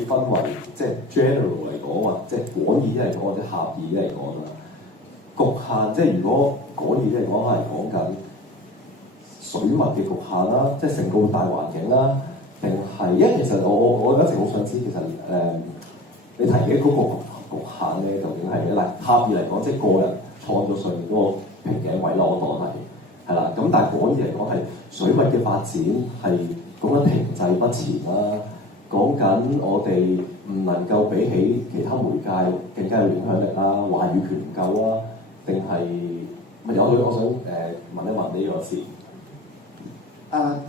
分為即係 general 嚟講，或即係廣義啲嚟講，或者狹義啲嚟講啦。局限即係如果廣義啲嚟講係講緊水文嘅局限啦，即係成個大環境啦，定係因為其實我一直好想知其實你提嘅嗰個局限咧，究竟係咩？嗱，狹義嚟講，即係個人創作上面嗰個瓶頸位啦，我當係啦。咁但係廣義嚟講係水域嘅發展係講緊停滯不前啦。講緊我哋唔能夠比起其他媒介更加有影響力啦，話語權唔夠啊，定係咪有？我想問一問呢個先。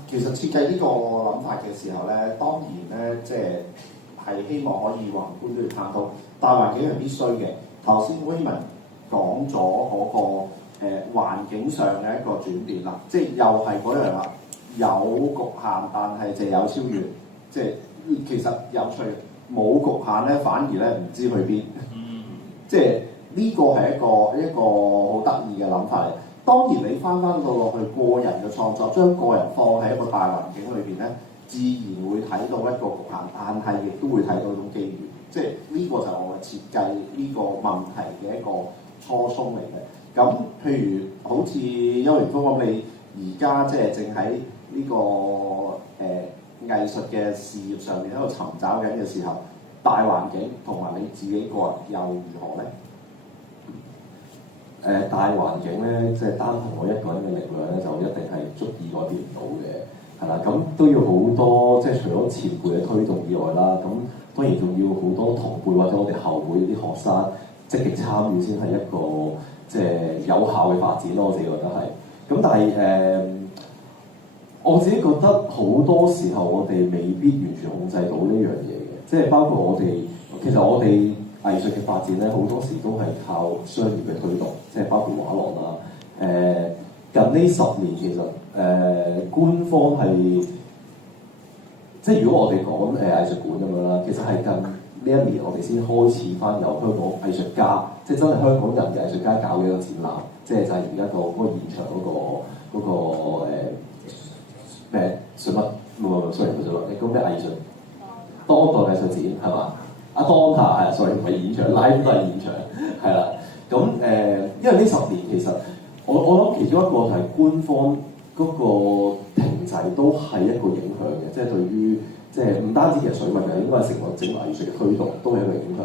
其實設計呢個諗法嘅時候咧，當然咧即係希望可以宏觀都要探討大環境係必須嘅。頭先 Raymond 講咗嗰個環境上嘅一個轉變啦，即係又係嗰樣啦，有局限但係就有超越，即係。其實有趣，冇局限咧，反而咧唔知去邊。即係呢個係一個好得意嘅諗法嚟。當然你翻到落去個人嘅創作，將個人放喺一個大環境裏邊咧，自然會睇到一個局限，但係亦都會睇到一種機遇。即係呢個就係我嘅設計呢個問題嘅一個初衷嚟嘅。咁譬如好似邱聯峰咁，你而家即係正喺呢個藝術嘅事業上面喺度尋找緊嘅時候，大環境同埋你自己個人又如何咧？大環境咧，即係單憑我一個人嘅力量咧，就一定係足以改變唔到嘅，係啦。咁都要好多，即係除咗前輩嘅推動以外啦，咁當然仲要好多同輩或者我哋後輩啲學生積極參與先係一個即係有效嘅發展咯。我自己覺得係。咁但係我自己覺得好多時候我哋未必完全控制到呢樣嘢嘅，即係包括我哋其實我哋藝術嘅發展咧，好多時都係靠商業嘅推動，即係包括畫廊啦。近呢10年其實官方係即係如果我哋講藝術館咁樣啦，其實係近呢1年我哋先開始翻有香港藝術家，即係真係香港人嘅藝術家搞嘅一個展覽，即係就係而家嗰個現場嗰個咩水墨sorry 唔係水墨，你講咩藝術？當代藝術展係嘛？當下係 sorry 唔係現場 live 都係現場係啦。咁因為呢10年其實我諗其中一個就係官方嗰個停滯都係一個影響嘅，即係對於即係唔單止其實水墨嘅，應該係成為整個藝術嘅推動都係一個影響。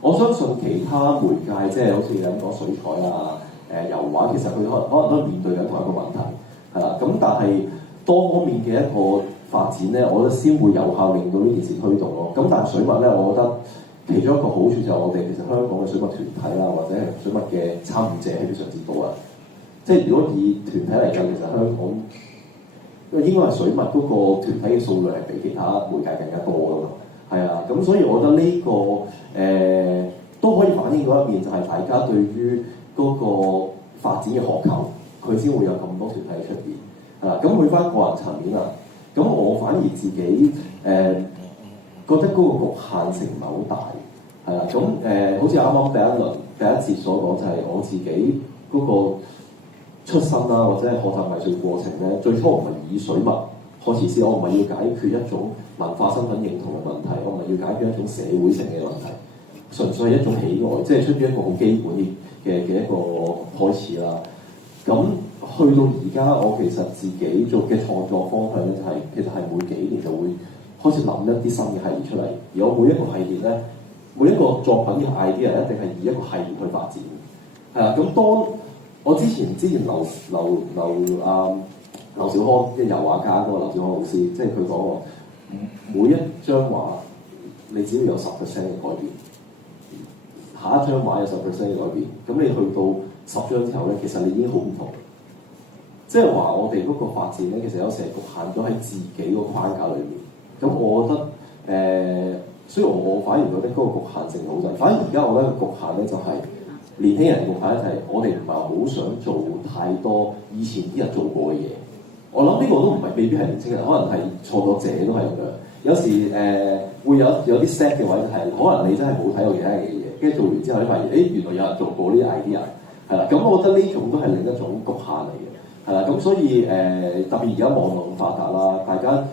我相信其他媒介即係好似你咁講水彩啊、油畫，其實佢可能都面對緊同一個問題係啦。咁但係多方面嘅一個發展咧，我覺得先會有效令到呢件事推動咯。咁但係水墨咧，我覺得其中一個好處就係我哋其實香港嘅水墨團體啦，或者係水墨嘅參與者係非常之多啦。即係如果以團體嚟計，其實香港因為應該係水墨嗰個團體嘅數量係比其他媒介更加多㗎嘛。係啊，咁所以我覺得呢個都可以反映到一面，就係大家對於嗰個發展嘅渴求，佢先會有咁多團體出現。咁去翻個人層面啦，咁我反而自己覺得嗰個局限性唔係好大，係啦。咁好似啱啱第一節所講，就係我自己嗰個出身啦，或者係學習藝術過程咧，最初唔係以水墨開始先，我唔係要解決一種文化身份認同嘅問題，我唔係要解決一種社會性嘅問題，純粹係一種喜愛，即係出於一個好基本嘅一個開始啦。咁去到而家，我其實自己做嘅創作方向咧，就係其實係每幾年就會開始諗一啲新嘅系列出嚟。而我每一個系列咧，每一個作品嘅 idea 一定係以一個系列去發展。係啦，咁當我之前劉小康即係油畫家嗰個劉小康老師，即係佢講過，每一張畫你只要有10% 嘅改變，下一張畫有10% 嘅改變，咁你去到10張之後咧，其實你已經好唔同。即係話我哋嗰個發展咧，其實有時係局限咗喺自己個框架裏面。咁我覺得所以我反而覺得嗰個局限性好大。反而而家我覺得個局限咧就係年輕人嘅局限咧，就係我哋唔係好想做太多以前啲人做過嘅嘢。我諗呢個都唔係未必係年輕人，可能係創作者都係咁樣。有時會有啲 set 嘅位就係，可能你真係冇睇過其他嘅嘢，跟住做完之後你發現，原來有人做過呢啲 idea。係啦，咁我覺得呢種都係另一種局限嚟嘅，係啦，咁所以特別而家網絡咁發達啦，大家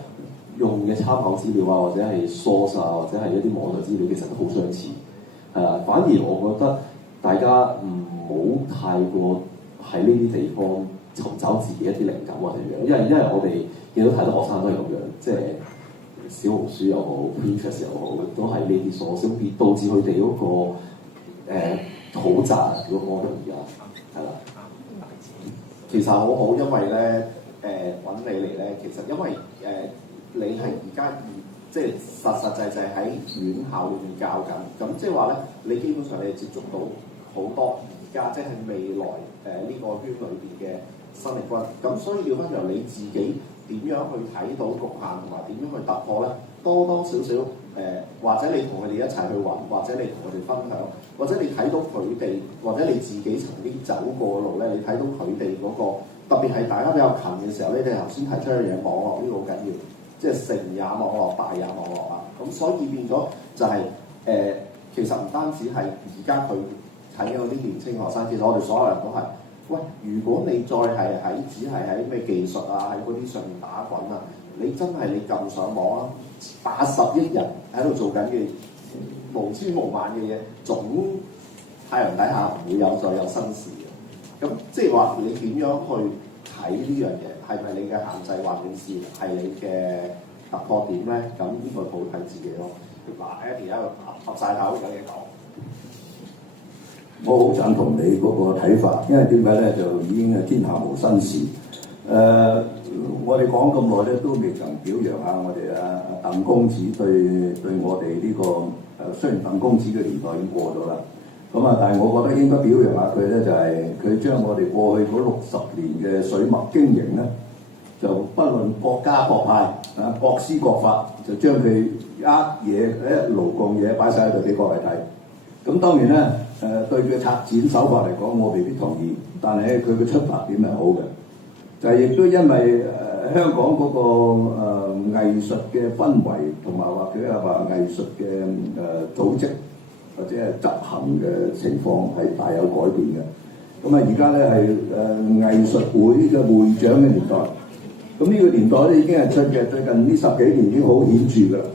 用嘅參考資料啊，或者係 source 啊，或者係一啲網上資料，其實都好相似，係啦。反而我覺得大家唔好太過喺呢啲地方尋找自己一啲靈感或者樣，因為我哋見到太多學生都係咁樣，即係小紅書又好 Pinterest 又好，都係呢啲 source，導致佢哋嗰個好窄嗰個方向而家係啦。其實好好，因為咧揾你嚟咧，其實因為你係而家即係實際喺院校裏面教緊，咁即係話咧，你基本上你係接觸到好多而家即係未來呢個圈裏邊嘅新力軍，咁所以調翻由你自己點樣去睇到局限同埋點樣去突破咧，多多少少或者你同佢哋一齊去揾，或者你同佢哋分享，或者你睇到佢哋，或者你自己曾經走過嘅路咧，你睇到佢哋嗰個特別係大家比較近嘅時候咧，你哋頭先提出一樣嘢，網絡呢個好緊要，即係成也網絡，敗也網絡啊，咁所以變咗就係其實唔單止係而家佢睇緊嗰啲年青學生，其實我哋所有人都係。喂，如果你再係只係喺咩技術啊，喺嗰啲上面打滾啊，你真係你撳上網啊，80億人喺度做緊嘅無千無萬嘅嘢，總太陽底下唔會再有新事嘅。咁即係話你點樣去睇呢樣嘢？係咪你嘅限制，或者是係你嘅突破點咧？咁呢個好睇自己咯。嗱，Eddie喺度合晒頭有嘢講。我好贊同你嗰個睇法，因為點解咧就已經係天下無新事。我哋講咁耐咧，都未曾表揚下我哋鄧公子對我哋呢個雖然鄧公子嘅年代已經過咗啦，咁啊，但係我覺得應該表揚下佢咧，就係佢將我哋過去嗰60年嘅水墨經營咧，就不論各家各派各施各法，就將佢一勞共嘢擺晒喺度俾各位睇。咁當然咧。對佢策展手法嚟講，我未必同意，但係佢嘅出發點係好嘅，就係亦都因為香港嗰個藝術嘅氛圍同埋或者係話藝術嘅組織或者係執行嘅情況係大有改變嘅。咁啊，而家咧係藝術會嘅會長嘅年代，咁呢個年代咧已經係出嘅，最近呢10幾年已經好顯著㗎啦。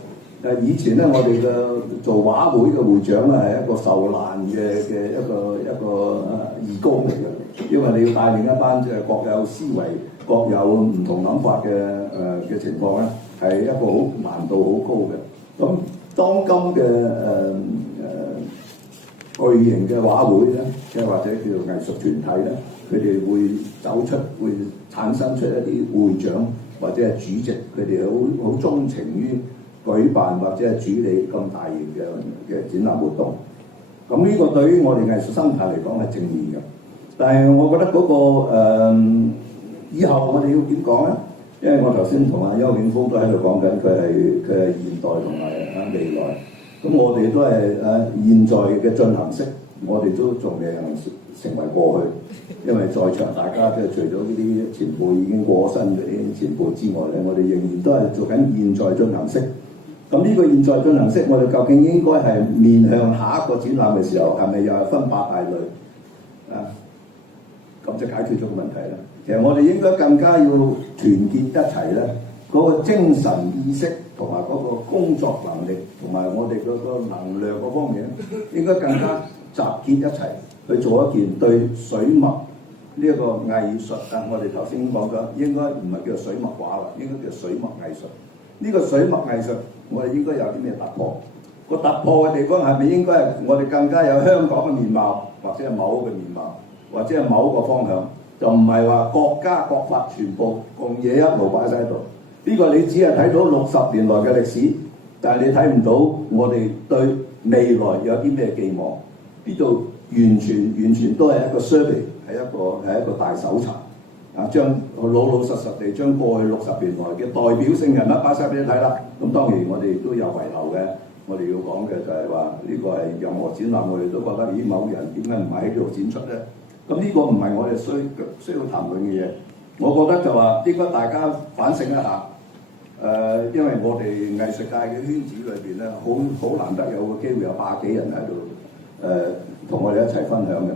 以前咧，我哋嘅做畫會嘅會長咧係一個受難嘅一個義工嚟嘅，因為你要帶領一班即係各有思維、各有唔同諗法嘅情況咧，係一個好難度好高嘅。咁當今嘅巨型嘅畫會咧，即係或者叫做藝術團體咧，佢哋會產生出一啲會長或者係主席，佢哋好鍾情於舉辦或者係主理咁大型嘅展覽活動，咁呢個對於我哋藝術生態嚟講係正面嘅。但係我覺得嗰以後我哋要點講咧？因為我頭先同邱永峰都喺度講緊，佢係現代同埋未來。咁我哋都係現在嘅進行式，我哋都仲未成為過去。因為在場大家即係除咗呢啲前輩已經過身嘅啲前輩之外咧，我哋仍然都係做緊現在進行式。咁呢個現在進行式，我哋究竟應該係面向下一個展覽嘅時候，係咪又係分8大類啊？咁就解決咗個問題啦。其實我哋應該更加要團結一齊咧，嗰個精神意識同埋嗰個工作能力同埋我哋嗰個能量嗰方面咧，應該更加集結一齊去做一件對水墨呢一個藝術啊！我哋頭先講咗，應該唔係叫水墨畫啦，應該叫水墨藝術。呢個水墨藝術，我哋應該有啲咩突破？個突破嘅地方係咪應該係我哋更加有香港嘅面貌，或者係某個面貌，或者係某個方向？就唔係話各家各法全部共嘢一路擺晒喺度。呢個你只係睇到60年來嘅歷史，但係你睇唔到我哋對未來有啲咩寄望。呢度完全都係一個 survey，係一個大搜查。將老實地將過去60年來嘅代表性人物擺晒俾你睇啦。咁當然我哋都有遺留嘅，我哋要講嘅就係話呢個係任何展覽，我哋都覺得咦某人點解唔係喺呢度展出咧？咁呢個唔係我哋需要談論嘅嘢。我覺得就話應該大家反省一下。因為我哋藝術界嘅圈子裏邊咧，好難得有個機會有100幾人喺度同我哋一齊分享嘅。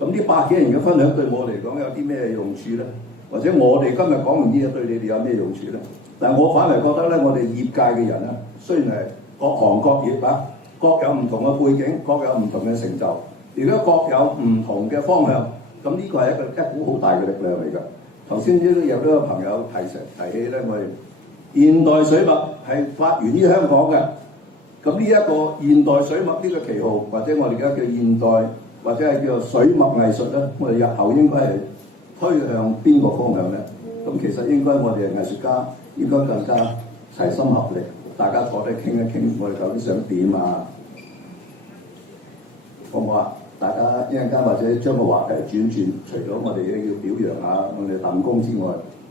咁呢100幾人嘅分享對我嚟講有啲咩用處咧？或者我哋今日講完啲嘢對你哋有咩用處咧？但我反而覺得咧，我哋業界嘅人咧，雖然係各行各業啊，各有唔同嘅背景，各有唔同嘅成就，如果各有唔同嘅方向，咁呢個係一股好大嘅力量嚟㗎。頭先都有呢個朋友提起咧，我哋現代水墨係發源於香港嘅。咁呢一個現代水墨呢個旗號，或者我哋而家叫現代，或者係叫做水墨藝術咧，我哋日後應該係推向邊個方向咧？咁其實應該我哋藝術家應該更加齊心合力，大家坐低傾一傾，我哋究竟想點啊？好唔好啊？大家一陣間或者將個話題轉轉，除咗我哋要表揚下我哋鄧公之外，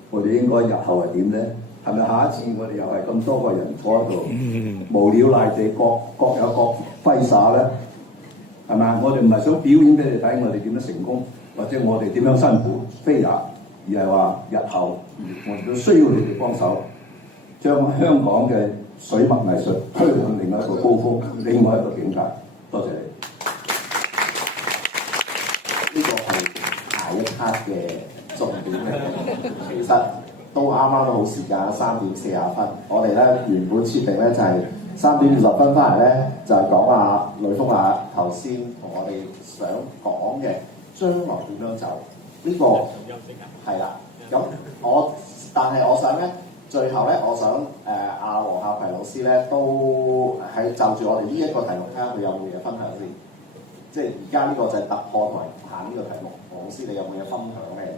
我哋應該日後係點咧？係咪下一次我哋又係咁多個人坐喺度無了賴地各有各揮灑咧？係咪？我哋唔係想表演俾你睇，我哋點樣成功，或者我哋點樣辛苦飛也，而係話日後我哋都需要你哋幫手，將香港嘅水墨藝術推向另外一個高峰，另外一個境界。多謝你。呢個係下一 part 嘅重點嚟嘅，其實都啱啱好時間3:40。我哋咧原本設定咧就係3:50翻嚟咧，就係講下呂風雅頭先同我哋想講嘅將來點樣走呢、個係啦。咁但係我想咧，最後咧，我想阿黃孝葵老師咧都喺就住我哋呢一個題目，睇下佢有冇嘢分享先。即係而家呢個就係突破同埋局限呢個題目，黃老師你有冇嘢分享咧？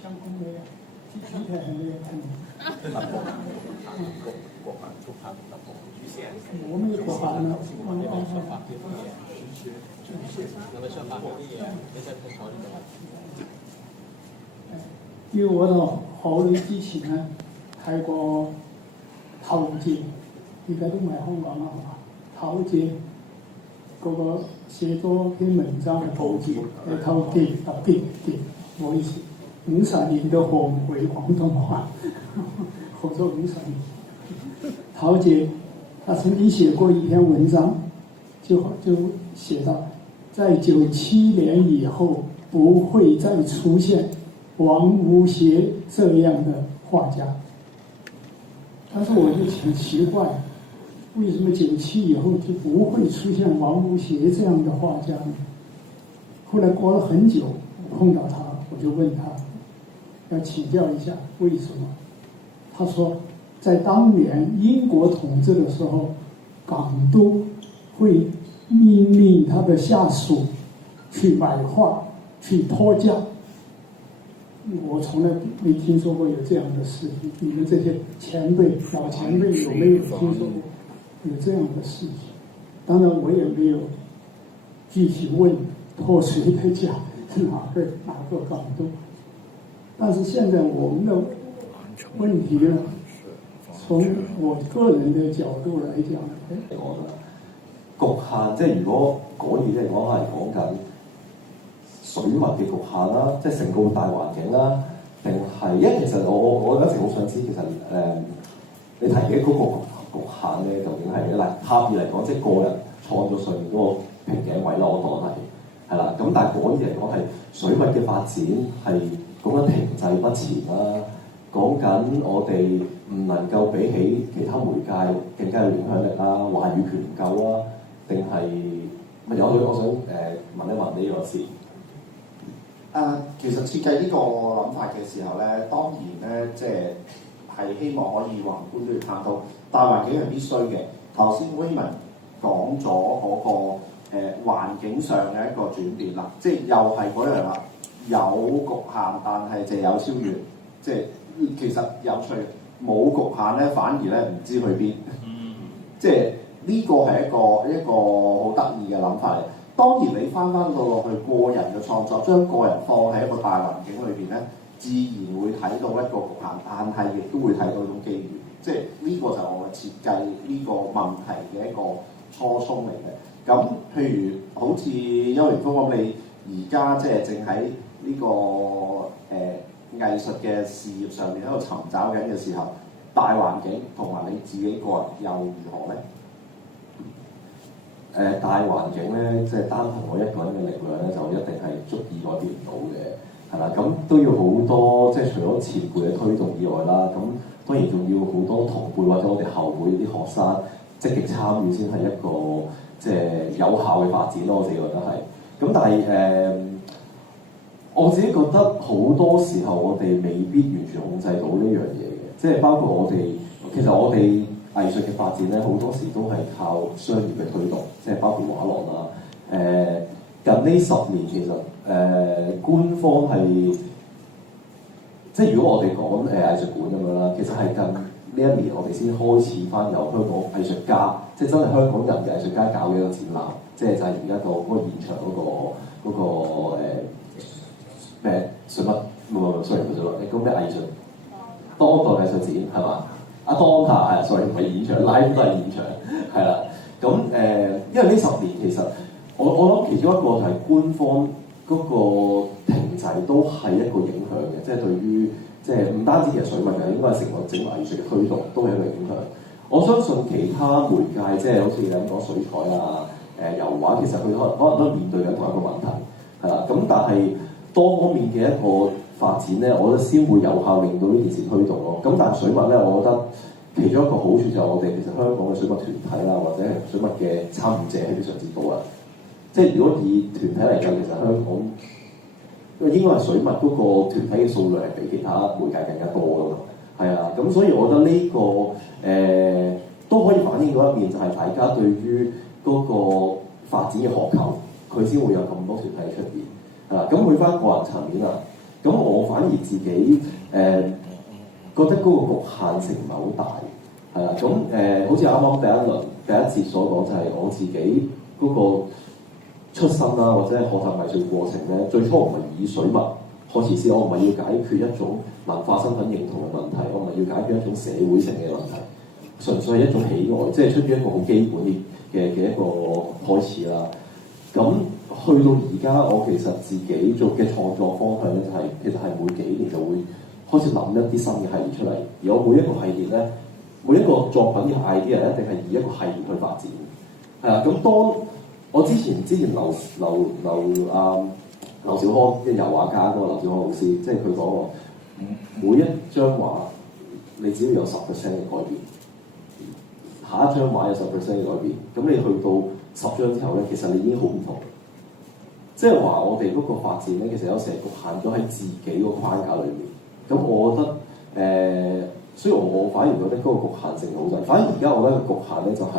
相關嘅具體係咩題目？我們國行呢？因為我到好耐之前呢睇過陶傑，而家都唔係香港啦，係嘛？陶傑嗰個寫咗篇文章嘅陶傑，唔好意思，50年都學唔會廣東話，學咗50年。陶傑他曾經寫過一篇文章，就寫到，在97年以後不會再出現王無邪這樣的畫家。但是我就挺奇怪，為什麼97以後就不會出現王無邪這樣的畫家呢？後來過了很久，我碰到他，我就問他，要請教一下為什麼。他說，在當年英國統治的時候，港督會命令他的下屬去買畫，去拖價。我從來沒聽說過有這樣的事情，你們這些老前輩有沒有聽說過有這樣的事情？當然我也沒有具體問拖誰的價，哪個港督。但是現在我們的問題呢，從我個人的角度來講，局限即係如果嗰嘢嚟講係講緊水墨嘅局限啦，即係成個大環境啦，定係因為其實我一直好想知其實你提嘅嗰個局限咧，究竟係嗱狹義嚟講，即係個人創作上面嗰個瓶頸位啦，我當係啦。咁但係廣義嚟講係水墨嘅發展係講緊停滯不前啦，講緊我哋唔能夠比起其他媒介更加有影響力啦，話語權唔夠啊，定係咪有我想問一問呢個事。其實設計呢個諗法嘅時候咧，當然咧，即係希望可以宏觀都要探討大環境係必須嘅。頭先 Raymond 講咗嗰個環境上嘅一個轉變啦，即係又係嗰樣啦，有局限但係就有超越，即係其實有趣，冇局限咧反而咧唔知去邊，即係呢個係一個好得意嘅諗法嚟。當然你翻到落去個人嘅創作，將個人放喺一個大環境裏邊咧，自然會睇到一個局限，但係亦都會睇到一種機遇。即係呢個就係我設計呢個問題嘅一個初衷嚟嘅。咁譬如好似邱榮峰咁，你而家即係正喺呢個藝術嘅事業上面喺度尋找緊嘅時候，大環境同埋你自己個人又如何咧？大環境咧，即係單憑我一個人嘅力量咧，就一定係足以改變唔到嘅，係係啦，咁都要好多即係除咗前輩嘅推動以外啦，咁當然仲要好多同輩或者我哋後輩啲學生積極參與先係一個即係有效嘅發展咯，我自己覺得係。咁但係我自己覺得好多時候我哋未必完全控制到呢樣嘢嘅，即係包括我哋其實我哋藝術嘅發展咧，好多時都係靠商業嘅推動，即係包括畫廊啦。近呢10年其實官方係即係如果我哋講藝術館咁樣啦，其實係近呢一年我哋先開始翻有香港藝術家，即係真係香港人嘅藝術家搞嘅一個展覽，即係就係而家個嗰個現場嗰個咩水乜sorry 唔係水乜，你講咩藝術當代藝術展係嘛？當下係 sorry 唔係現場 live 都係現場係啦。咁因為呢10年其實我諗其中一個就係官方嗰個停滯都係一個影響嘅，即係對於即係唔單止其實水墨嘅，應該係成個整個藝術嘅推動都係一個影響。我相信其他媒介即係好似你咁講水彩啊、油畫，其實佢可能都面對緊同一個問題係啦。咁但係多方面嘅一個發展咧，我覺得先會有效令到呢件事推動咯。咁但係水墨咧，我覺得其中一個好處就係我哋其實香港嘅水墨團體啦，或者係水墨嘅參與者係非常之多啦。即係如果以團體嚟講，其實香港因為應該係水墨嗰個團體嘅數量係比其他媒介更加多㗎嘛。係啊，咁所以我覺得呢都可以反映到一面，就係大家對於嗰個發展嘅渴求，佢先會有咁多團體出現。係啦，咁去翻個人層面啊，咁我反而自己覺得嗰個局限性唔係好大。係啦，咁好似啱啱第一節所講，就係我自己嗰個出身啦，或者係學習藝術過程咧，最初唔係以水墨開始先，我唔係要解決一種文化身份認同嘅問題，我唔係要解決一種社會性嘅問題，純粹係一種喜愛，即係出於一個好基本嘅一個開始啦。咁去到而家，我其實自己做嘅創作方向咧，就係其實係每幾年就會開始諗一啲新嘅系列出嚟，而我每一個系列咧，每一個作品嘅 idea 一定係以一個系列去發展。係啊，咁當我之前劉小康即係油畫家嗰個劉小康老師，即係佢講過，每一張畫你只要有10% 嘅改變，下一張畫有10% 嘅改變，咁你去到10張之後咧，其實你已經好唔同。即係話我哋嗰個發展咧，其實有時係局限咗喺自己個框架裏面。咁我覺得雖然我反而覺得嗰個局限性好大，反而而家我覺得個局限咧就係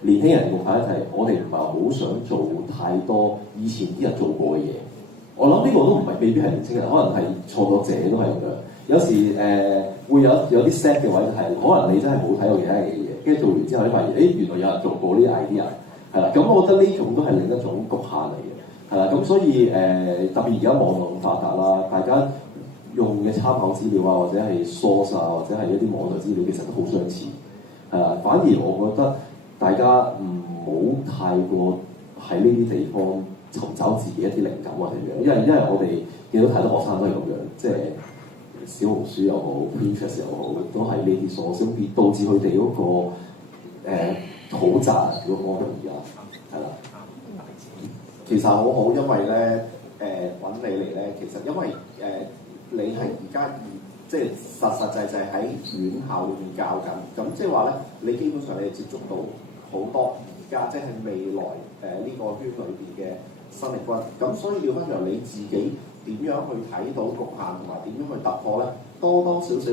年輕人嘅局限咧，就係我哋唔係好想做太多以前啲人做過嘅嘢。我諗呢個都唔係未必係年輕人，可能係創作者都係咁樣。有時會有啲 set 嘅位就係，可能你真係冇睇過其他嘅嘢，跟住做完之後你發現，原來有人做過呢啲 idea， 係啦。咁我覺得呢種都係另一種局限嚟嘅，係啦。咁所以特別而家網絡咁發達啦，大家用嘅參考資料啊，或者係 source 啊，或者係一啲網絡資料，其實都好相似，係啦。反而我覺得大家唔好太過喺呢啲地方尋找自己一啲靈感或者樣，因為我哋見到太多學生都係咁樣，即係小紅書又好 Pinterest 又好，都係呢啲所，所以導致佢哋嗰個討擇嗰個方向而家係啦。其實好好，因為咧揾你嚟咧，其實因為你係而家即係實際喺院校裏面教緊，咁即係話咧，你基本上你接觸到好多而家即係未來呢個圈裏邊嘅新力軍，咁所以要分享你自己點樣去睇到局限同埋點樣去突破咧，多多少少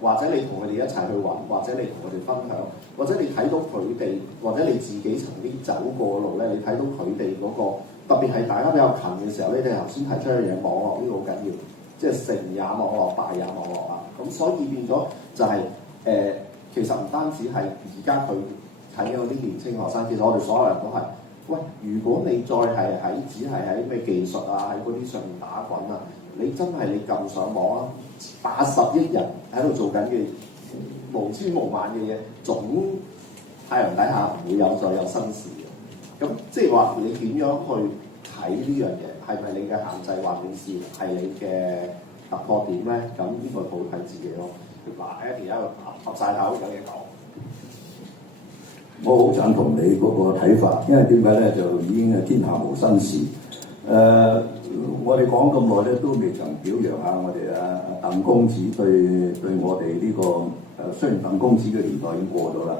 或者你同佢哋一齊去揾，或者你同佢哋分享，或者你睇到佢哋，或者你自己曾經走過嘅路咧，你睇到佢哋嗰個特別係大家比較近嘅時候咧，你頭先提出嘅嘢，網絡呢個好緊要，即係成也網絡，敗也網絡啊，咁所以變咗就係其實唔單止係而家佢睇緊嗰啲年輕學生，其實我哋所有人都係。喂，如果你再係只係喺咩技術啊，喺嗰啲上面打滾啊，你真係你撳上網啊，80億人喺度做緊嘅無千無萬嘅嘢，總太陽底下唔會再有新事嘅。咁即係話你點樣去睇呢樣嘢？係咪你嘅限制，或者是係你嘅突破點咧？咁呢個好睇自己咯。嗱 ，Eddie 喺度合晒口有嘢講。我好贊同你嗰個睇法，因為點解咧就已經係天下無新事。我哋講咁耐咧，都未曾表揚下我哋鄧公子對我哋呢個雖然鄧公子嘅年代已經過咗啦，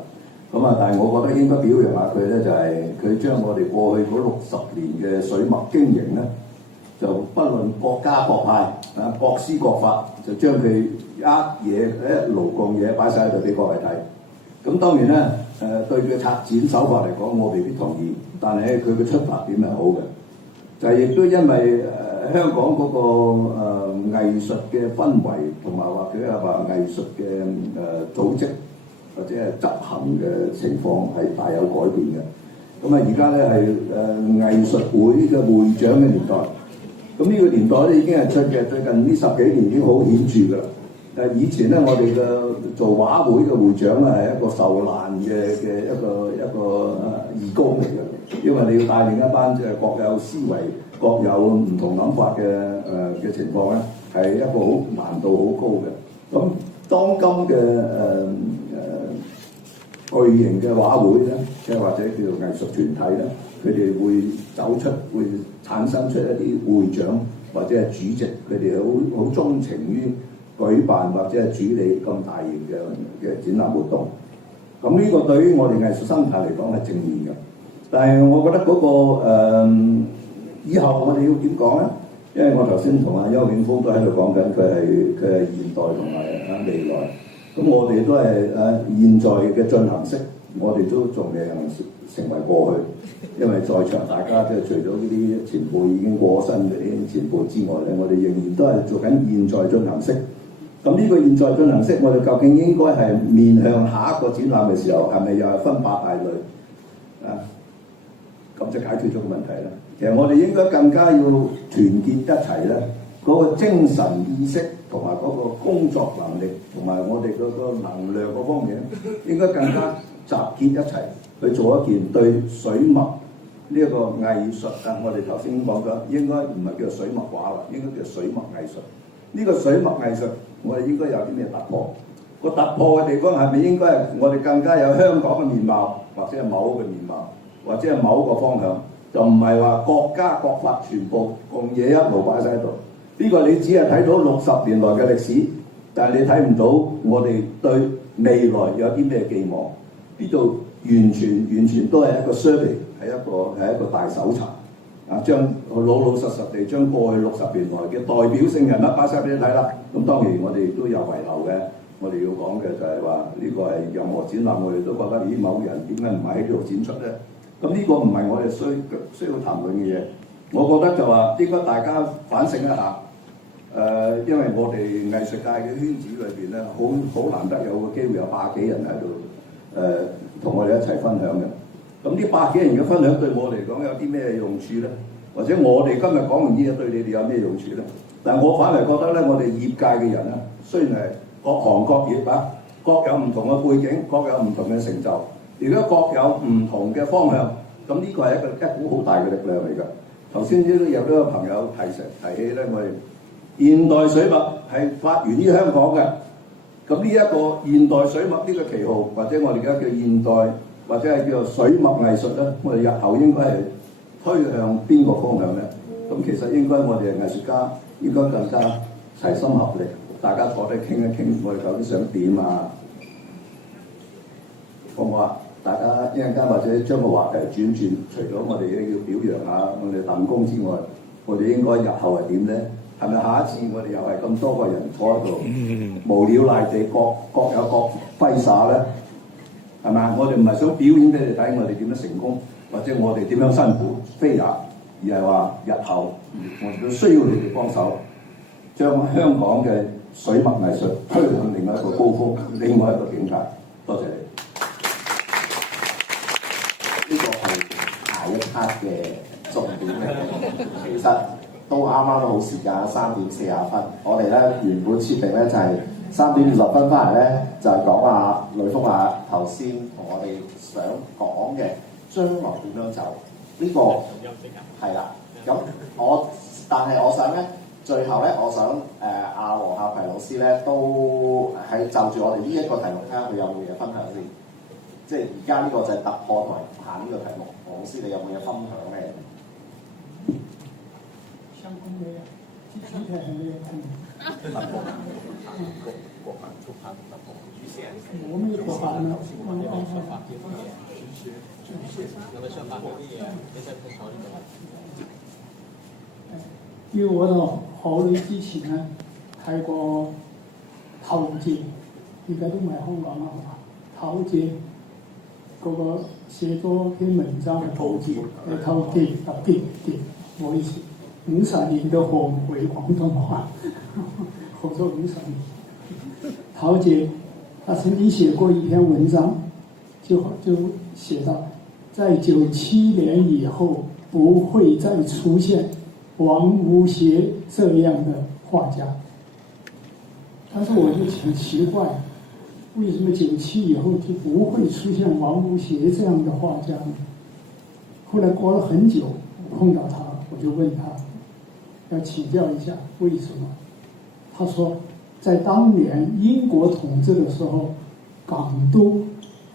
咁啊，但係我覺得應該表揚下佢咧，就係佢將我哋過去嗰60年嘅水墨經營咧，就不論各家各派各施各法，就將佢一勞共嘢擺晒喺度俾各位睇。咁當然咧，對佢策展手法嚟講，我未必同意，但係佢嘅出發點係好嘅。就係亦都因為香港嗰個藝術嘅氛圍，同埋或者係話藝術嘅組織或者係執行嘅情況係大有改變嘅。咁啊，而家咧係藝術會嘅會長嘅年代。咁呢個年代咧已經係最近呢10幾年已經好顯著㗎啦。以前咧，我哋嘅做畫會嘅會長咧係一個受難嘅一個義工嚟嘅。因為你要帶領一班即係各有思維、各有唔同諗法嘅情況咧，係一個好難度好高嘅。咁當今嘅巨型嘅畫會咧，即係或者叫做藝術團體咧，佢哋會產生出一啲會長或者係主席，佢哋好鍾情於舉辦或者係主理咁大型嘅展覽活動。咁呢個對於我哋藝術生態嚟講係正面嘅。但係我覺得嗰以後我哋要點講咧？因為我頭先同阿邱永峰都喺度講緊，佢係現代同埋未來。咁我哋都係現在嘅進行式，我哋都仲未能成為過去。因為在場大家即係除咗呢啲前輩已經過身嘅啲前輩之外咧，我哋仍然都係做緊現在進行式。咁呢個現在進行式，我哋究竟應該係面向下一個展覽嘅時候，係咪又係分8大類啊？咁就解決咗個問題啦。其實我哋應該更加要團結一齊咧，嗰個精神意識同埋嗰個工作能力同埋我哋嗰個能量嗰方面，應該更加集結一齊去做一件對水墨呢一個藝術啊！我哋頭先講咗，應該唔係叫水墨畫啦，應該叫水墨藝術。呢個水墨藝術，我哋應該有啲咩突破？個突破嘅地方係咪應該係我哋更加有香港嘅面貌，或者係某個面貌？或者係某個方向，就唔係話各家各法全部共嘢一路擺晒喺度。呢個你只係睇到60年來嘅歷史，但係你睇唔到我哋對未來有啲咩寄望。呢度完全都係一個 survey，係一個大搜查。將老實地將過去60年來嘅代表性人物擺晒俾你睇啦。咁當然我哋亦都有遺留嘅，我哋要講嘅就係話呢個係任何展覽，我哋都覺得咦某人點解唔係喺呢度展出咧？咁呢個唔係我哋需要談論嘅嘢，我覺得就話應該大家反省一下。因為我哋藝術界嘅圈子裏邊咧，好難得有個機會有100幾人喺度同我哋一齊分享嘅。咁呢100幾人嘅分享對我嚟講有啲咩用處咧？或者我哋今日講完啲嘢對你哋有咩用處咧？但係我反而覺得咧，我哋業界嘅人咧，雖然係各行各業各有唔同嘅背景，各有唔同嘅成就。如果各有唔同嘅方向，咁呢個係一股好大嘅力量嚟㗎。頭先都有個朋友提起咧，我哋現代水墨係發源於香港嘅。咁呢一個現代水墨呢個旗號，或者我哋而家叫現代，或者係叫做水墨藝術咧，我哋日後應該係推向邊個方向咧？咁其實應該我哋嘅藝術家應該更加齊心合力，大家坐低傾一傾，我哋究竟想點啊？好唔好啊？大家一陣間或者將個話題轉，除咗我哋要表揚下我哋鄧公之外，我哋應該日後係點咧？係咪下一次我哋又係咁多個人坐喺度無了賴地各有各揮灑咧？係咪？我哋唔係想表演俾你睇，我哋點樣成功，或者我哋點樣辛苦飛也，而係話日後我哋都需要你哋幫手，將香港嘅水墨藝術推向另外一個高峰，另外一個境界。多謝你。呢個係下一 part 嘅重點嚟嘅，其實都啱啱好時間3點40分。我哋咧原本設定咧就係3點20分翻嚟咧，就係講下呂福亞頭先同我哋想講嘅將來點樣走呢個係啦。咁但係我想咧，最後咧，我想阿黃孝培老師咧都喺就住我哋呢一個題目，睇下佢有冇嘢分享先。即係而家呢個就係突破同埋行呢個題目，黃老師你有冇嘢分享咧？像上空没有，机台还没有看到。国防出版的局限，我们国防呢？说法这方面有的说法也在不少里头。因為我就好耐之前咧睇過陶傑，而家都唔係香港啦，係嘛？陶傑嗰個寫咗篇文章係陶傑啊，唔好意思，50年都學唔會廣東話，學咗50年。陶傑他曾經寫過一篇文章，就寫到，在97年以後不會再出現王無邪這樣的畫家。但是我就挺奇怪，為什麼97以後就不會出現王無邪這樣的畫家呢？後來過了很久，我碰到他，我就問他，要請教一下為什麼。他說，在當年英國統治的時候，港督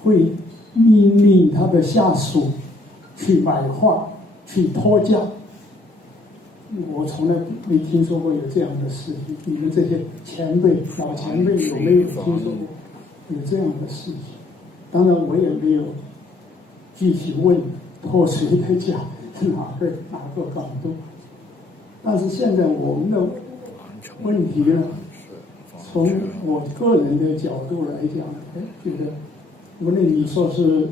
會命令他的下屬去買畫，去托價。我從來沒聽說過有這樣的事情，你們這些老前輩有沒有聽說過有這樣的事情？當然我也沒有具體問托誰的價，哪個港督。但是現在我們的問題呢，從我個人的角度來講，覺得無論你說是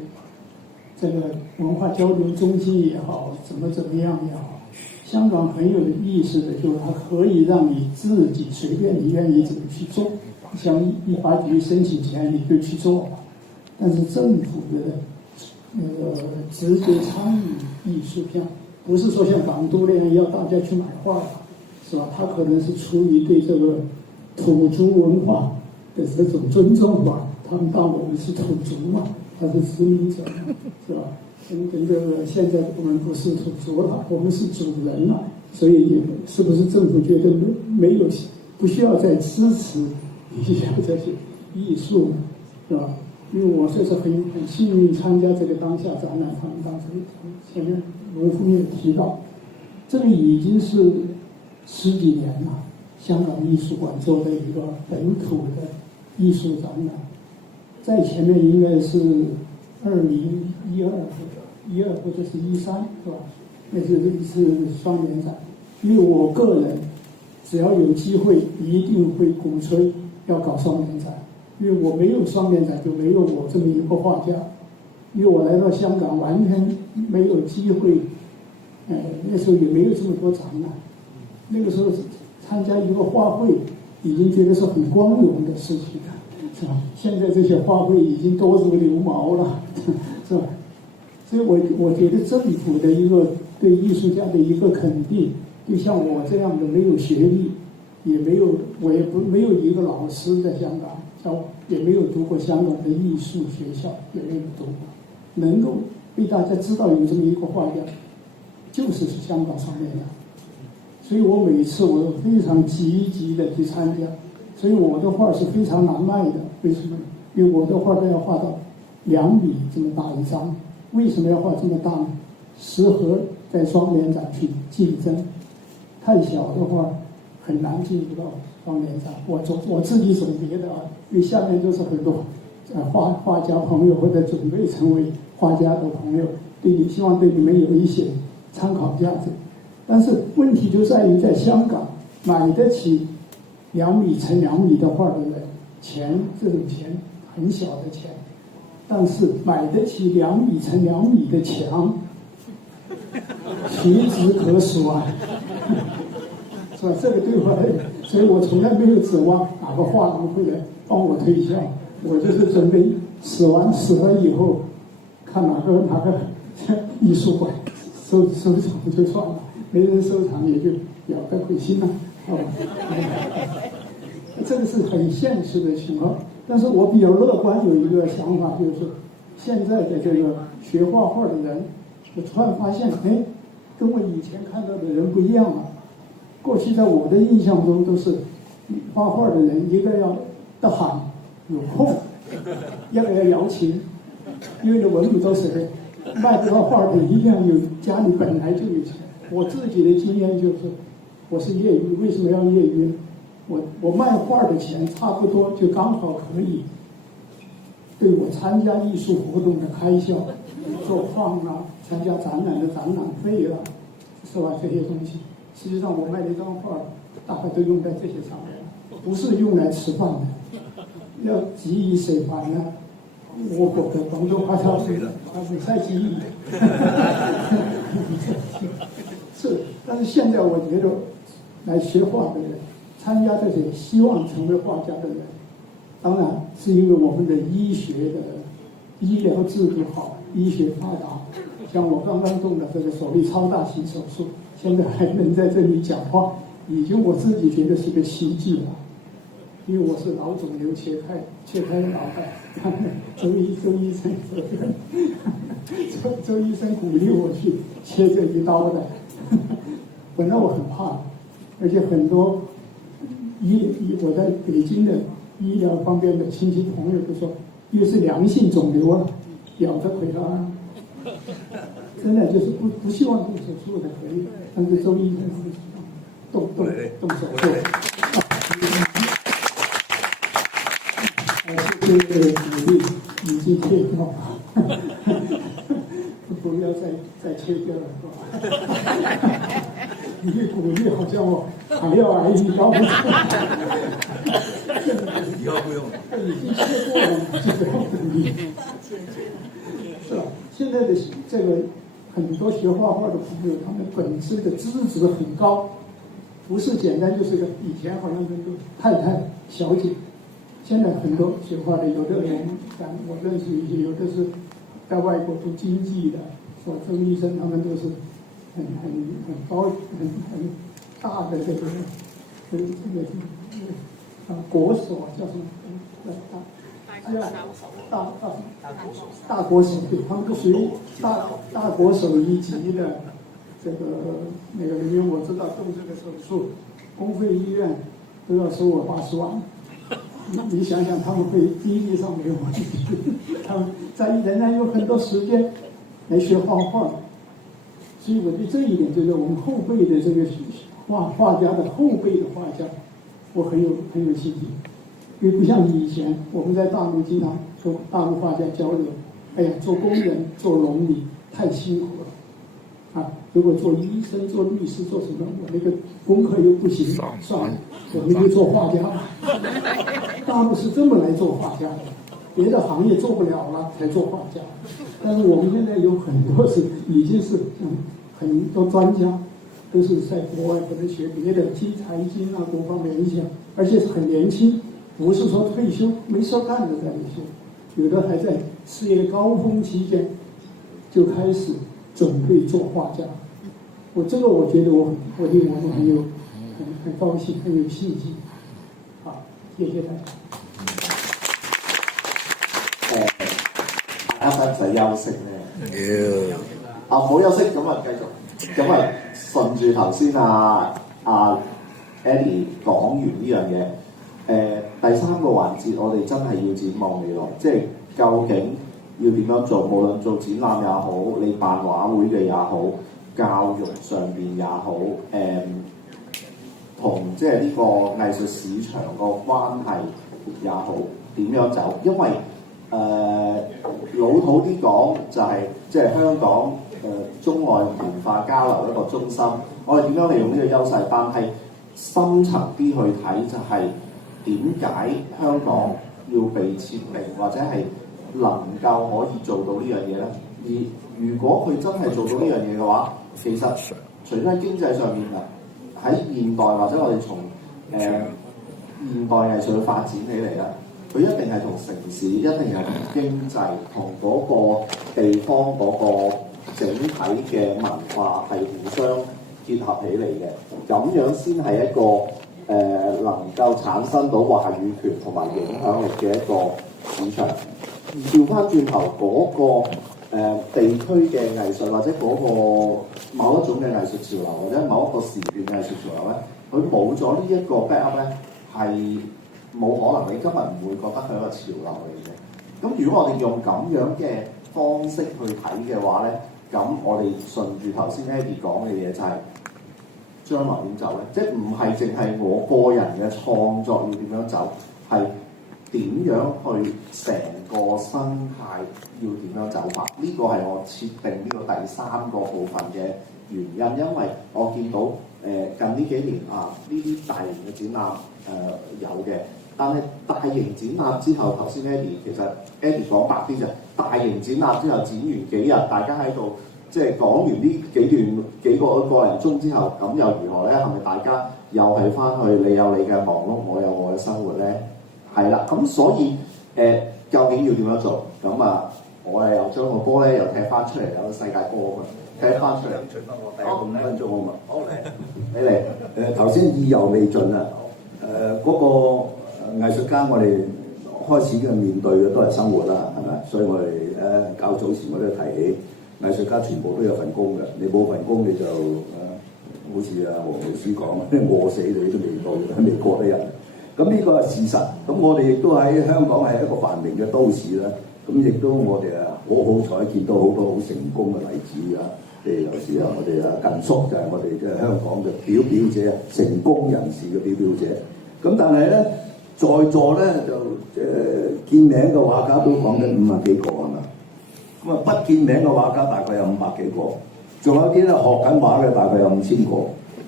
這個文化交流中心也好，怎麼樣也好，香港很有意思的就是它可以讓你自己隨便你願意怎麼去做，像一發局申請錢你就去做，但是政府的直接參與藝術片，不是說像港督那樣要大家去買畫，是吧？他可能是出於對這個土著文化的這種尊重吧，他們當我們是土著嘛，他是殖民者嘛，是吧？跟這個現在我們不是土著了，我們是主人了，所以是不是政府覺得沒有不需要再支持一下這些藝術，是吧？因為我這是很幸運參加這個當下展覽，他們當時前面龍副也提到，這個已經是10幾年了，香港藝術館做的一個本土的藝術展覽，在前面應該是2012或者是13，是吧？那是一次雙年展。因為我個人只要有機會，一定會鼓吹要搞雙年展。因為我沒有雙年展，就沒有我這麼一個畫家。因為我來到香港，完全沒有機會，那時候也沒有這麼多展覽。那個時候參加一個畫會，已經覺得是很光榮的事情了，是吧？現在這些畫會已經多如牛毛了，是吧？所以我覺得政府的一個對藝術家的一個肯定，就像我這樣的沒有學歷，我也沒有一個老師在香港，也沒有讀過香港的藝術學校，也沒有讀過，能夠被大家知道有這麼一個畫家，就是香港雙年展。所以我每次我都非常積極的去參加，所以我的畫是非常難賣的。為什麼？因為我的畫都要畫到2米這麼大一張。為什麼要畫這麼大呢？適合在雙年展去競爭，太小的畫很難進入到雙年展。我自己總結的啊，因為下面都是很多畫家朋友或者準備成為畫家的朋友，希望對你們有一些參考價值。但是問題就在於在香港買得起2米乘2米的畫的人，這種錢很小的錢。但是買得起2米乘2米的牆，屈指可數啊，是吧？這個對我，所以我從來沒有指望哪個畫廊會來幫我推銷，我就是準備死了以後，看哪個藝術館收藏就算了，沒人收藏也就了得回心了，好吧？這個是很現實的情況。但是我比較樂觀，有一個想法，就是現在的這個學畫畫的人，我突然發現，跟我以前看到的人不一樣了。過去在我的印象中，都是畫畫的人一個要得閒有空，一個要搖琴，因為你文筆都是賣不到畫的，一定要有家裡本來就有錢。我自己的經驗就是，我是业余，为什么要业余呢？我卖画的钱差不多就刚好可以对我参加艺术活动的开销，做框啊，参加展览的展览费啊，是吧？这些东西，实际上我卖的一张画，大概都用在这些上面，不是用来吃饭的。要几亿水环呢？我的广东话叫比赛几亿。是，但是现在我觉得来学画的人，参加这些希望成为画家的人，当然是因为我们的医学的医疗制度好，医学发达。像我刚刚动的这个手臂超大型手术，现在还能在这里讲话，已经我自己觉得是个奇迹了。因为我是脑肿瘤切开脑袋，周医生周医生鼓励我去切这一刀的。本来我很怕，而且很多我在北京的医疗方面的亲戚朋友都说，因为是良性肿瘤啊，咬着腿了，真的就是不希望动手术的可以，但是周医生动手术。这个鼓励已经切掉了，不要再切掉了，是吧？你鼓励好像我还要挨一刀，以后不用，已经切过了，就不要鼓励，是吧？现在的这个很多学画画的朋友，他们本身的资质很高，不是简单就是个以前好像是个太太小姐。现在很多学画的，有的人我认识一些，有的是在外国读经济的，说周医生他们都是很高很大的这个国手叫什么？大国手，对，他们都属于大国手一级的这个那个，因为我知道动这个手术，公费医院都要收我80万。你想想，他们会经济上没有问题，他们仍然有很多时间来学画画，所以我对这一点就是我们后辈的这个画家的后辈的画家，我很有信心，因为不像以前我们在大陆经常和大陆画家交流，哎呀，做工人做农民太辛苦了，啊，如果做医生做律师做什么，我那个功课又不行，算了，我们就做画家吧。大陆是这么来做画家的，别的行业做不了了才做画家。但是我们现在有很多已经是很多专家，都是在国外可能学别的财经啊各方面一些，而且是很年轻，不是说退休没事干的在那些，有的还在事业高峰期间就开始准备做画家。我觉得我对我们很高兴，很有信心。好，谢谢大家。大家使唔使休息咧？唔好休息，咁啊繼續，咁啊順住頭先Eddie 講完呢樣嘢，第三個環節我哋真係要展望未來，即係究竟要點樣做？無論做展覽也好，你辦畫會嘅也好，教育上邊也好，同即係呢個藝術市場個關係也好，點樣走？因為老土啲講就係即係香港中外文化交流一個中心，我哋點樣利用呢個優勢？但係深層啲去睇就係點解香港要被設定，或者係能夠可以做到呢樣嘢咧？而如果佢真係做到呢樣嘢嘅話，其實除咗喺經濟上面啊，喺現代或者我哋從現代藝術嘅發展起嚟啦，佢一定係同城市，一定係同經濟，同嗰個地方嗰個整體嘅文化係互相結合起嚟嘅，咁樣先係一個能夠產生到話語權同埋影響力嘅一個市場。調翻轉頭嗰個地區嘅藝術，或者嗰個某一種嘅藝術潮流，或者某一個時段嘅藝術潮流咧，佢冇咗呢一個 backup 咧，係冇可能，你今日唔會覺得佢係一個潮流嚟嘅。咁如果我哋用咁樣嘅方式去睇嘅話咧，咁我哋順住頭先 Eddie 講嘅嘢就係、將來點走咧？即係唔係淨係我個人嘅創作要點樣走，係點樣去成個生態要點樣走法？呢個係我設定呢個第3個部分嘅原因，因為我見到近呢幾年啊，呢啲大型嘅展覽有嘅，但係大型展覽之後，頭先 Eddie 講白啲就大型展覽之後展完幾日，大家喺度即係講完呢幾個零鐘之後，咁又如何咧？係咪大家又係翻去你有你嘅忙碌，我有我嘅生活咧？係啦，咁所以究竟要點樣做？咁啊，我又將個波咧又踢翻出嚟，有個世界波啊嘛，踢翻出嚟。取翻我第5分鐘啊嘛。好嚟，你嚟。頭先意猶未盡啊！嗰個藝術家，我哋開始嘅面對嘅都係生活啦，係咪？所以我哋較早前我都提起，藝術家全部都有份工嘅，你冇份工你就好似黃老師講，餓死你都未到，未過得人。咁呢個係事實。咁我哋亦都喺香港係一個繁榮嘅都市啦。咁亦都我哋好彩見到好多好成功嘅例子啊！譬如有時我哋近叔就係我哋即係香港嘅表者，成功人士嘅表者。咁但係咧，在座咧就見名嘅畫家都講緊50幾個係嘛？咁啊不見名嘅畫家大概有500幾個，仲有啲咧學緊畫嘅大概有5000個。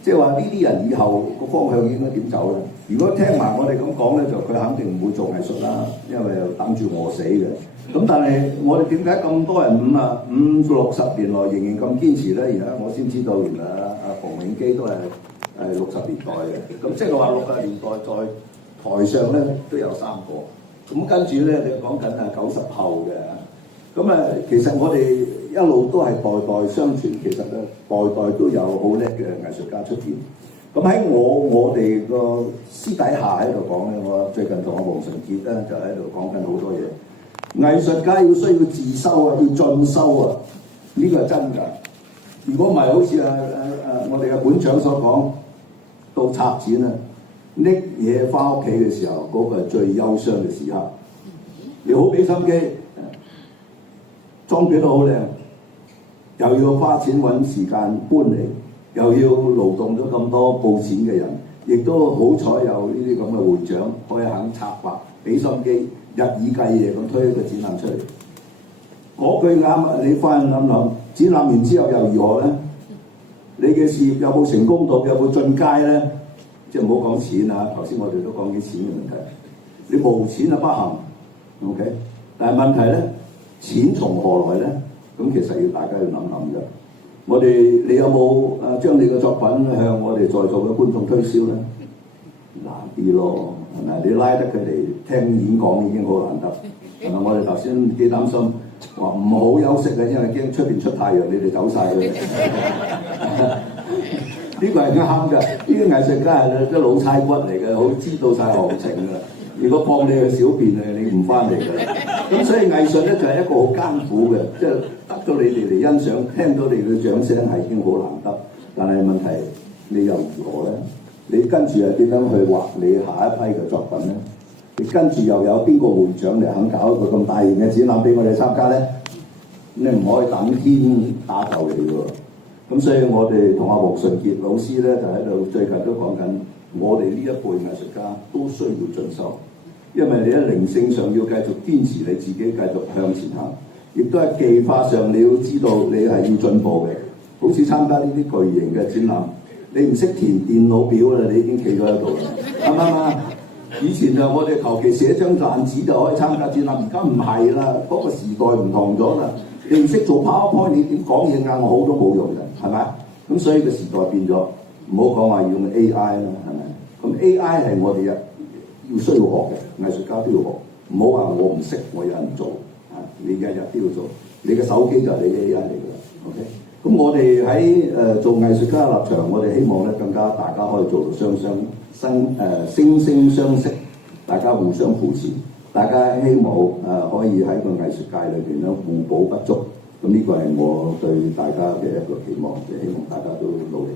即係話呢啲人以後個方向應該點走咧？如果聽埋我哋咁講咧，就佢肯定唔會做藝術啦，因為又等住餓死嘅。咁但係我哋點解咁多人50、60年來仍然咁堅持咧？而家我先知道原來阿馮永基都係60年代嘅。咁即係話60年代在台上咧都有3個。咁跟住咧你講緊90後嘅。咁其實我哋一路都係代代相傳，其實咧代代都有好叻嘅藝術家出現。咁喺我哋個私底下喺度講咧，我最近同阿黃純傑咧就喺度講緊好多嘢。藝術家要需要自修啊，要進修啊，呢個係真㗎。如果唔係好似我哋嘅館長所講，到策展啊，拎嘢翻屋企嘅時候，嗰個係最憂傷嘅時刻。你好俾心機。裝備都好靚，又要花錢揾時間搬嚟，又要勞動咗咁多報錢嘅人，亦都好彩有呢啲咁嘅會長可以肯策劃，俾心機，日以繼夜咁推一個展覽出嚟。嗰句啱啊！你翻去諗諗，展覽完之後又如何咧？你嘅事業有冇成功到，有冇進階咧？即係唔好講錢啊！頭先我哋都講啲錢嘅問題，你無錢啊不行 ，OK？ 但係問題咧？錢從何來咧？咁其實要大家要諗諗嘅。你有冇將你嘅作品向我哋在座嘅觀眾推銷咧？難啲咯，係咪？你拉得佢嚟聽演講已經好難得，係咪？我哋頭先幾擔心話唔好休息嘅，因為驚出邊出太陽，你哋走晒佢。呢個係啱嘅，呢啲藝術家係啲老差骨嚟嘅，好知道晒行情㗎。如果放你去小便你唔翻嚟㗎。咁所以藝術咧就係一個好艱苦嘅，即係得到你哋嚟欣賞，聽到你嘅掌聲係已經好難得。但係問題你又如何咧？你跟住係點樣去畫你下一批嘅作品咧？你跟住又有邊個會長嚟肯搞一個咁大型嘅展覽俾我哋參加咧？你唔可以等天打救你㗎。咁所以我哋同阿黃純傑老師咧就喺度最近都講緊，我哋呢一輩藝術家都需要進修。因為你喺靈性上要繼續堅持你自己，繼續向前行，亦都係技法上你要知道你係要進步嘅。好似參加呢啲巨型嘅展覽，你唔識填電腦表啦，你已經企咗喺度啦，啱唔啱啊？以前就我哋求其寫張爛紙就可以參加展覽，而家唔係啦，嗰個時代唔同咗啦。你唔識做 PowerPoint，你點講嘢硬好都冇用嘅，係咪？咁所以個時代變咗，唔好講話要用 AI 啦，係咪？咁 AI 係我哋要需要學嘅，藝術家都要學，唔好話我唔識，我有人做，你日日都要做，你嘅手機就係你 AI 嚟㗎啦 ，OK？咁我哋喺做藝術家嘅立場，我哋希望咧更加大家可以做到惺惺相惜，大家互相扶持，大家希望可以喺個藝術界裏邊咧互補不足，咁呢個係我對大家嘅一個期望，就希望大家都努力。